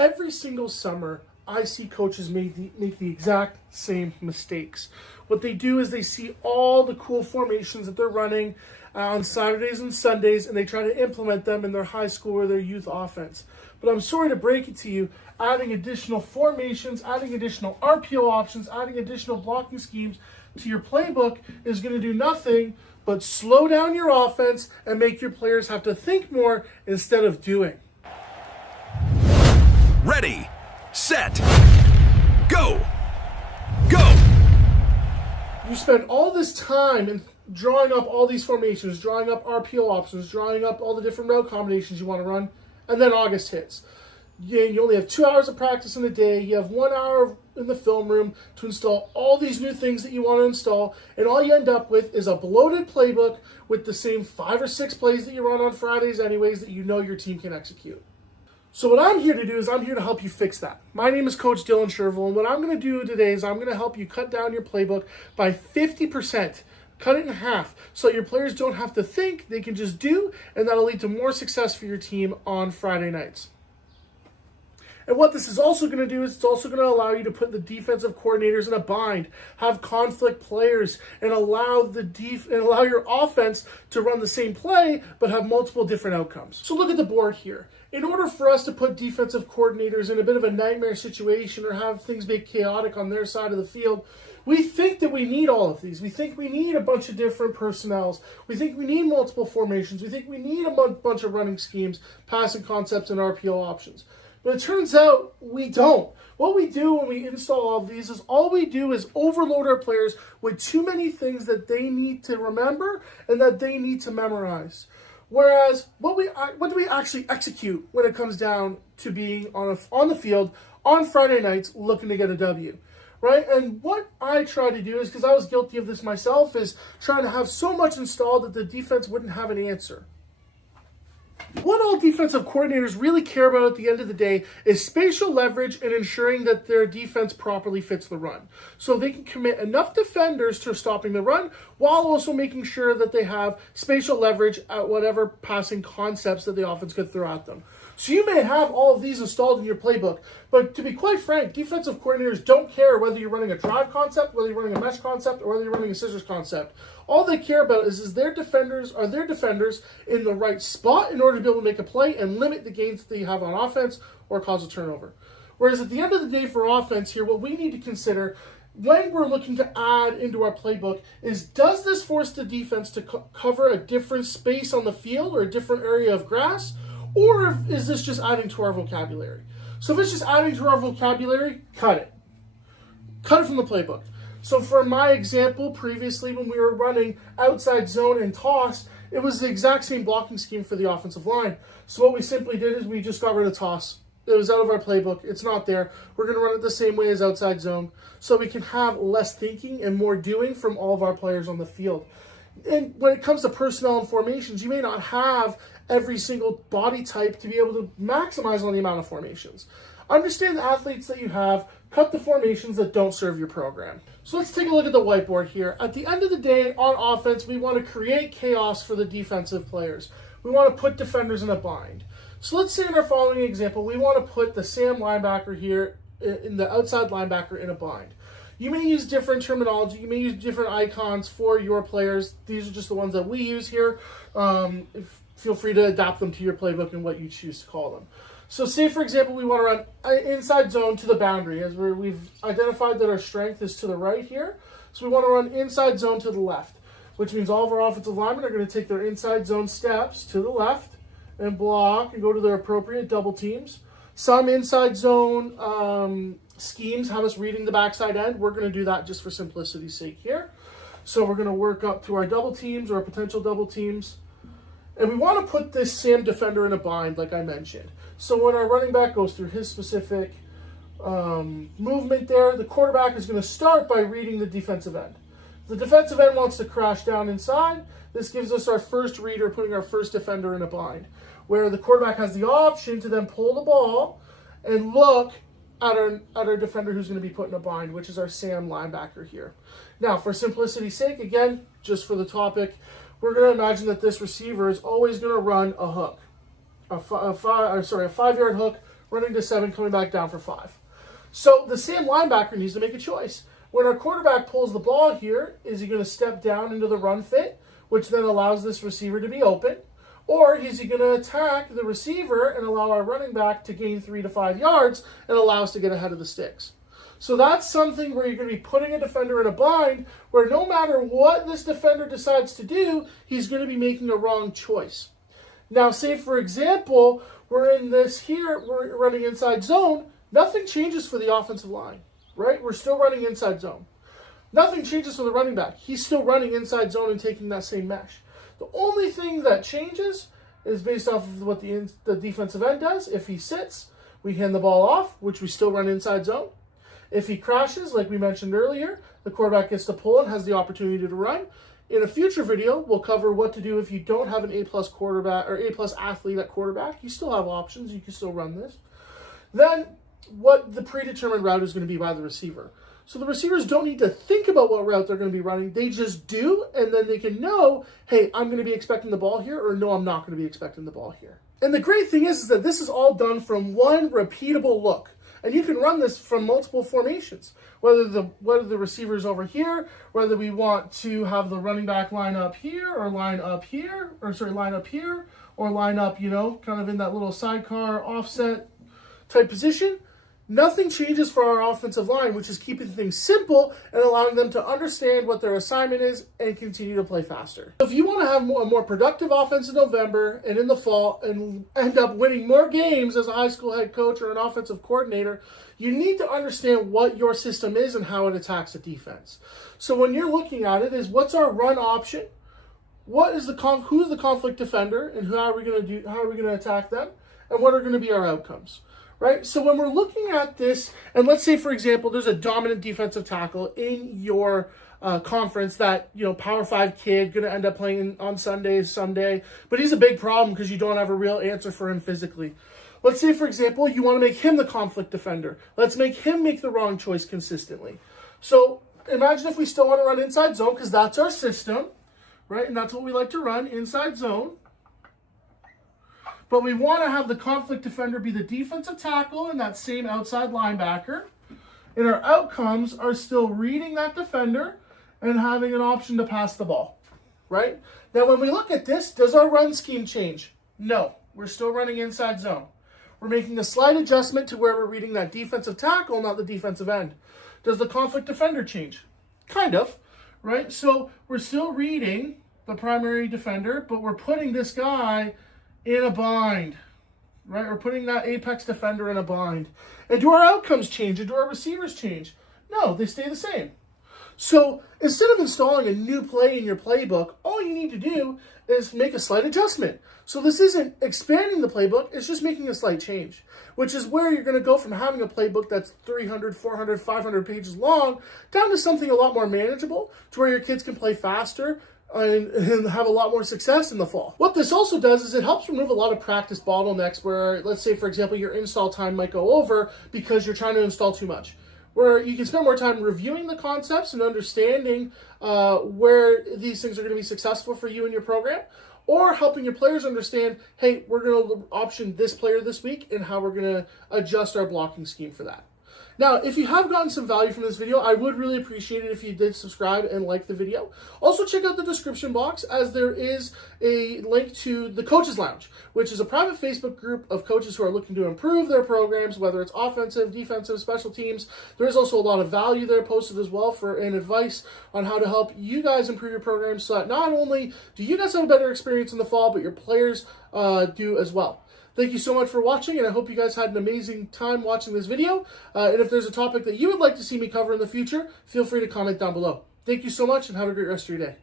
Every single summer, I see coaches make the exact same mistakes. What they do is they see all the cool formations that they're running on Saturdays and Sundays, and they try to implement them in their high school or their youth offense. But I'm sorry to break it to you, adding additional formations, adding additional RPO options, adding additional blocking schemes to your playbook is going to do nothing but slow down your offense and make your players have to think more instead of doing. Ready, set, go, go! You spend all this time in drawing up all these formations, drawing up RPO options, drawing up all the different route combinations you want to run, and then August hits. You only have 2 hours of practice in a day. You have 1 hour in the film room to install all these new things that you want to install, and all you end up with is a bloated playbook with the same 5 or 6 plays that you run on Fridays anyways that you know your team can execute. So what I'm here to do is I'm here to help you fix that. My name is Coach Dylan Sherville, and what I'm going to do today is I'm going to help you cut down your playbook by 50%. Cut it in half so your players don't have to think, they can just do, and that'll lead to more success for your team on Friday nights. And what this is also going to do is it's also going to allow you to put the defensive coordinators in a bind, have conflict players, and allow your offense to run the same play but have multiple different outcomes. So look at the board here. In order for us to put defensive coordinators in a bit of a nightmare situation or have things be chaotic on their side of the field, we think that we need all of these. We think we need a bunch of different personnels. We think we need multiple formations. We think we need a bunch of running schemes, passing concepts, and RPO options. But it turns out we don't. What we do when we install all of these is all we do is overload our players with too many things that they need to remember and that they need to memorize. Whereas, what do we actually execute when it comes down to being on the field on Friday nights looking to get a W? Right? And what I try to do is, because I was guilty of this myself, is trying to have so much installed that the defense wouldn't have an answer. What all defensive coordinators really care about at the end of the day is spatial leverage and ensuring that their defense properly fits the run. So they can commit enough defenders to stopping the run while also making sure that they have spatial leverage at whatever passing concepts that the offense could throw at them. So you may have all of these installed in your playbook, but to be quite frank, defensive coordinators don't care whether you're running a drive concept, whether you're running a mesh concept, or whether you're running a scissors concept. All they care about is their defenders in the right spot in order to be able to make a play and limit the gains that you have on offense or cause a turnover. Whereas at the end of the day for offense here, what we need to consider when we're looking to add into our playbook is, does this force the defense to cover a different space on the field or a different area of grass? Or is this just adding to our vocabulary? So if it's just adding to our vocabulary, cut it. Cut it from the playbook. So for my example, previously when we were running outside zone and toss, it was the exact same blocking scheme for the offensive line. So what we simply did is we just got rid of toss. It was out of our playbook. It's not there. We're going to run it the same way as outside zone so we can have less thinking and more doing from all of our players on the field. And when it comes to personnel and formations, you may not have every single body type to be able to maximize on the amount of formations. Understand the athletes that you have, cut the formations that don't serve your program. So let's take a look at the whiteboard here. At the end of the day, on offense, we want to create chaos for the defensive players. We want to put defenders in a bind. So let's say in our following example, we want to put the Sam linebacker here, in the outside linebacker, in a bind. You may use different terminology. You may use different icons for your players. These are just the ones that we use here. Feel free to adapt them to your playbook and what you choose to call them. So say, for example, we want to run inside zone to the boundary, as we've identified that our strength is to the right here. So we want to run inside zone to the left, which means all of our offensive linemen are going to take their inside zone steps to the left and block and go to their appropriate double teams. Some inside zone schemes have us reading the backside end. We're going to do that just for simplicity's sake here. So we're going to work up to our double teams or our potential double teams. And we want to put this Sam defender in a bind, like I mentioned. So when our running back goes through his specific movement there, the quarterback is going to start by reading the defensive end. The defensive end wants to crash down inside. This gives us our first reader, putting our first defender in a bind, where the quarterback has the option to then pull the ball and look at our defender who's going to be put in a bind, which is our Sam linebacker here. Now, for simplicity's sake, again, just for the topic, we're going to imagine that this receiver is always going to run a hook, a 5-yard hook running to 7, coming back down for 5. So the same linebacker needs to make a choice. When our quarterback pulls the ball here, is he going to step down into the run fit, which then allows this receiver to be open? Or is he going to attack the receiver and allow our running back to gain 3 to 5 yards and allow us to get ahead of the sticks? So that's something where you're going to be putting a defender in a bind where no matter what this defender decides to do, he's going to be making a wrong choice. Now, say for example, we're in this here, we're running inside zone. Nothing changes for the offensive line, right? We're still running inside zone. Nothing changes for the running back. He's still running inside zone and taking that same mesh. The only thing that changes is based off of what the defensive end does. If he sits, we hand the ball off, which we still run inside zone. If he crashes, like we mentioned earlier, the quarterback gets to pull and has the opportunity to run. In a future video, we'll cover what to do if you don't have an A+ quarterback or A+ athlete at quarterback. You still have options. You can still run this. Then what the predetermined route is going to be by the receiver. So the receivers don't need to think about what route they're going to be running. They just do, and then they can know, hey, I'm going to be expecting the ball here, or no, I'm not going to be expecting the ball here. And the great thing is that this is all done from one repeatable look. And you can run this from multiple formations, whether the receiver's over here, whether we want to have the running back line up here, or line up here, or line up here, or line up, kind of in that little sidecar offset type position. Nothing changes for our offensive line, which is keeping things simple and allowing them to understand what their assignment is and continue to play faster. If you want to have a more productive offense in November and in the fall and end up winning more games as a high school head coach or an offensive coordinator, you need to understand what your system is and how it attacks the defense. So when you're looking at it, is what's our run option? What is who's the conflict defender, and how are we going to attack them? And what are going to be our outcomes? Right? So when we're looking at this, and let's say, for example, there's a dominant defensive tackle in your conference that, Power 5 kid, going to end up playing on Sundays someday, but he's a big problem because you don't have a real answer for him physically. Let's say, for example, you want to make him the conflict defender. Let's make him make the wrong choice consistently. So imagine if we still want to run inside zone, because that's our system, right? And that's what we like to run, inside zone. But we want to have the conflict defender be the defensive tackle and that same outside linebacker. And our outcomes are still reading that defender and having an option to pass the ball, right? Now, when we look at this, does our run scheme change? No, we're still running inside zone. We're making a slight adjustment to where we're reading that defensive tackle, not the defensive end. Does the conflict defender change? Kind of, right? So we're still reading the primary defender, but we're putting this guy in a bind, right? We're putting that apex defender in a bind. And do our outcomes change? Or do our receivers change? No, they stay the same. So instead of installing a new play in your playbook, all you need to do is make a slight adjustment. So this isn't expanding the playbook, it's just making a slight change, which is where you're going to go from having a playbook that's 300, 400, 500 pages long down to something a lot more manageable, to where your kids can play faster and have a lot more success in the fall. What this also does is it helps remove a lot of practice bottlenecks where, let's say, for example, your install time might go over because you're trying to install too much. Where you can spend more time reviewing the concepts and understanding where these things are going to be successful for you in your program, or helping your players understand, hey, we're going to option this player this week and how we're going to adjust our blocking scheme for that. Now, if you have gotten some value from this video, I would really appreciate it if you did subscribe and like the video. Also, check out the description box, as there is a link to the Coaches Lounge, which is a private Facebook group of coaches who are looking to improve their programs, whether it's offensive, defensive, special teams. There is also a lot of value there posted as well and advice on how to help you guys improve your programs, so that not only do you guys have a better experience in the fall, but your players do as well. Thank you so much for watching, and I hope you guys had an amazing time watching this video. And if there's a topic that you would like to see me cover in the future, feel free to comment down below. Thank you so much, and have a great rest of your day.